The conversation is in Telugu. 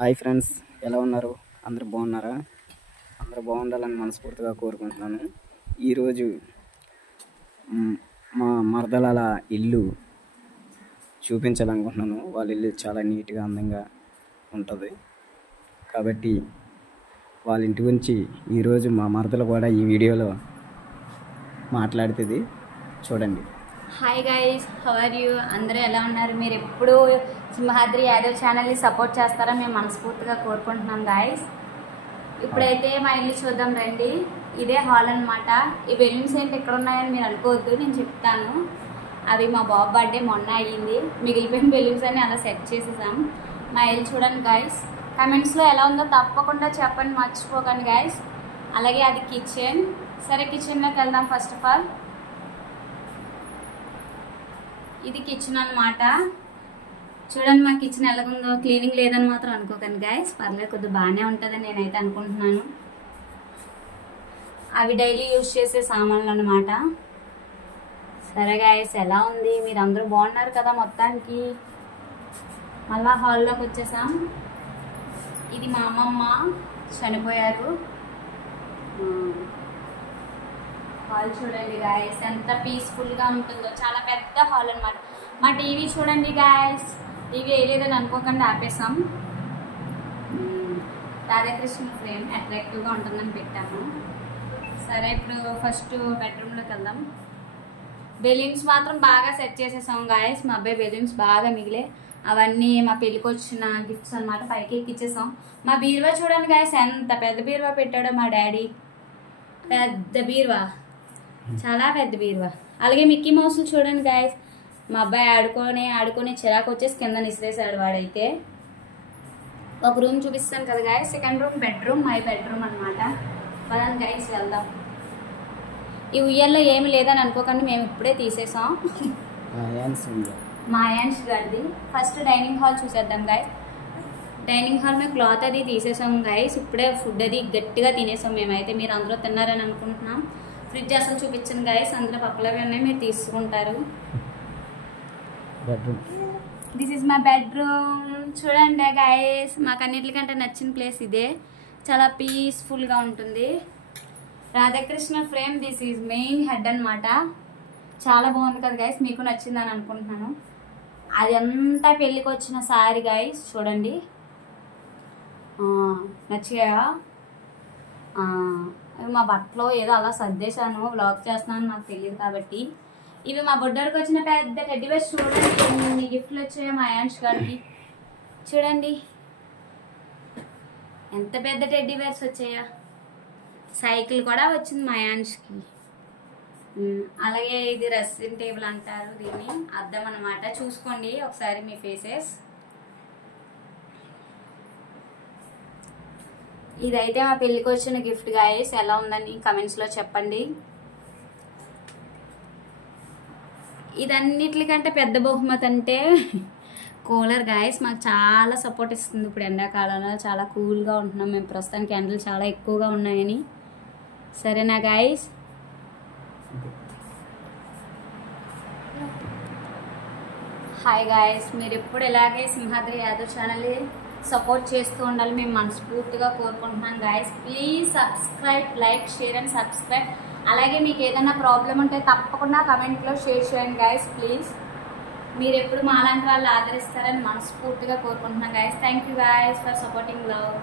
హాయ్ ఫ్రెండ్స్, ఎలా ఉన్నారు? అందరూ బాగున్నారా? అందరూ బాగుండాలని మనస్ఫూర్తిగా కోరుకుంటున్నాను. ఈరోజు మా మరదల ఇల్లు చూపించాలనుకుంటున్నాను. వాళ్ళ ఇల్లు చాలా నీట్గా అందంగా ఉంటుంది కాబట్టి వాళ్ళ ఇంటి గురించి ఈరోజు మా మరదలు కూడా ఈ వీడియోలో మాట్లాడుతుంది, చూడండి. Hi guys, how are you? అందరూ ఎలా ఉన్నారు? మీరు ఎప్పుడు సింహాద్రి యాదవ్ ఛానల్ని సపోర్ట్ చేస్తారా మేము మనస్ఫూర్తిగా కోరుకుంటున్నాం గైస్. ఇప్పుడైతే మా ఇల్లు చూద్దాం రండి. ఇదే హాల్ అనమాట. ఈ బెలూన్స్ ఏంటి ఎక్కడ ఉన్నాయని మీరు అనుకోవద్దు, నేను చెప్తాను. అవి మా బాబు బర్త్డే మొన్న అయ్యింది. మిగిలిపోయిన బెలూన్స్ అని అలా సెట్ చేసేసాం. మా ఇల్లు చూడండి గైస్. కమెంట్స్లో ఎలా ఉందో తప్పకుండా చెప్పండి, మర్చిపోకండి గైస్. అలాగే అది కిచెన్. సరే, కిచెన్లోకి వెళ్దాం. ఫస్ట్ ఆఫ్ ఆల్ ఇది కిచెన్ అనమాట. చూడండి మా కిచెన్ ఎలాగుందో. క్లీనింగ్ లేదని మాత్రం అనుకోకండి గైస్, పర్లేదు, కొద్దిగా బాగానే ఉంటుందని నేనైతే అనుకుంటున్నాను. అవి డైలీ యూజ్ చేసే సామాన్లు అనమాట. సరే గైస్, ఎలా ఉంది? మీరు అందరూ బాగున్నారు కదా? మొత్తానికి మళ్ళా హాల్లోకి వచ్చేసాం. ఇది మా అమ్మమ్మ, చనిపోయారు. హాల్ చూడండి గాయస్, ఎంత పీస్ఫుల్గా ఉంటుందో. చాలా పెద్ద హాల్ అనమాట. మా టీవీ చూడండి గాయస్. టీవీ వేయలేదని అనుకోకుండా ఆపేసాం. రాధాకృష్ణ ఫ్రేమ్ అట్రాక్టివ్గా ఉంటుందని పెట్టాము. సరే, ఇప్పుడు ఫస్ట్ బెడ్రూమ్లోకి వెళ్దాం. బెలూన్స్ మాత్రం బాగా సెట్ చేసేసాం గాయస్. మా అబ్బాయి బెలూన్స్ బాగా మిగిలే, అవన్నీ మా పెళ్ళికి వచ్చిన గిఫ్ట్స్ అనమాట. పైకి ఎక్కిచ్చేసాం. మా బీరువా చూడండి గాయస్, ఎంత పెద్ద బీరువా పెట్టాడో మా డాడీ. పెద్ద బీరువా, చాలా పెద్ద బీరువా. అలాగే మిక్కీ మౌస్లు చూడండి గాయస్. మా అబ్బాయి ఆడుకొని చిరాకు వచ్చేసి కింద నిసిరేసాడు వాడైతే. ఒక రూమ్ చూపిస్తాను కదా guys. Second room bedroom, my bedroom అనమాట. పదండి గైస్ వెళ్దాం. ఈ ఉయ్యాల్లో ఏమి లేదని అనుకోకండి, మేము ఇప్పుడే తీసేసాం. మా యాన్స్ గారిది. ఫస్ట్ డైనింగ్ హాల్ చూసేద్దాం గైస్. డైనింగ్ హాల్ మీద క్లాత్ అది తీసేసాం గైస్. ఇప్పుడే ఫుడ్ అది గట్టిగా తినేసాం మేమైతే. మీరు అందరూ తిన్నారని అనుకుంటున్నాం. ఫ్రిడ్జ్ అసలు చూపించండి గైస్, అందులో పప్పులవి ఉన్నాయి, మీరు తీసుకుంటారు. This is my bedroom. చూడండి గైస్, మాకు అన్నిటికంటే నచ్చిన ప్లేస్ ఇదే. చాలా పీస్ఫుల్గా ఉంటుంది. Radhakrishna frame, this is main head అనమాట. చాలా బాగుంది కదా గైస్, మీకు నచ్చిందని అనుకుంటున్నాను. అది అంతా పెళ్ళికి వచ్చిన సారీ గైస్, చూడండి. నచ్చాయా? మా బట్టలో ఏదో అలా సర్దేశాను, వ్లాగ్ చేస్తున్నాను, నాకు తెలియదు కాబట్టి. ఇవి మా బుడ్డడికి వచ్చిన పెద్ద టెడ్డీ బేర్స్. చూడండి ఎన్ని గిఫ్ట్లు వచ్చాయో మా యాన్స్ గారికి. చూడండి ఎంత పెద్ద టెడ్డీ బేర్స్ వచ్చాయో. సైకిల్ కూడా వచ్చింది మా యాన్స్కి. అలాగే ఇది డ్రెస్సింగ్ టేబుల్ అంటారు దీన్ని, అద్దం అనమాట. చూసుకోండి ఒకసారి మీ ఫేసెస్. ఇదైతే మా పెళ్ళికి వచ్చిన గిఫ్ట్ గాయస్. ఎలా ఉందని కమెంట్స్లో చెప్పండి. ఇదన్నిటికంటే పెద్ద బహుమతి అంటే కూలర్ గాయస్. మాకు చాలా సపోర్ట్ ఇస్తుంది. ఇప్పుడు ఎండాకాలంలో చాలా కూల్గా ఉంటున్నాం మేము ప్రస్తుతానికి, ఎండలు చాలా ఎక్కువగా ఉన్నాయని. సరేనా గాయస్? హాయ్ గాయస్, మీరు ఎప్పుడు ఇలాగే సింహాద్రి యాదవ్ ఛానల్ సపోర్ట్ చేస్తూ ఉండాలి మేము మనస్ఫూర్తిగా కోరుకుంటున్నాం guys. Please subscribe, like, share and subscribe. అలాగే మీకు ఏదైనా ప్రాబ్లం ఉంటే తప్పకుండా కమెంట్లో షేర్ చేయండి గాయస్ ప్లీజ్. మీరు ఎప్పుడు మాలాంటి వాళ్ళు ఆదరిస్తారని మనస్ఫూర్తిగా కోరుకుంటున్నాం guys. Thank you guys for supporting love.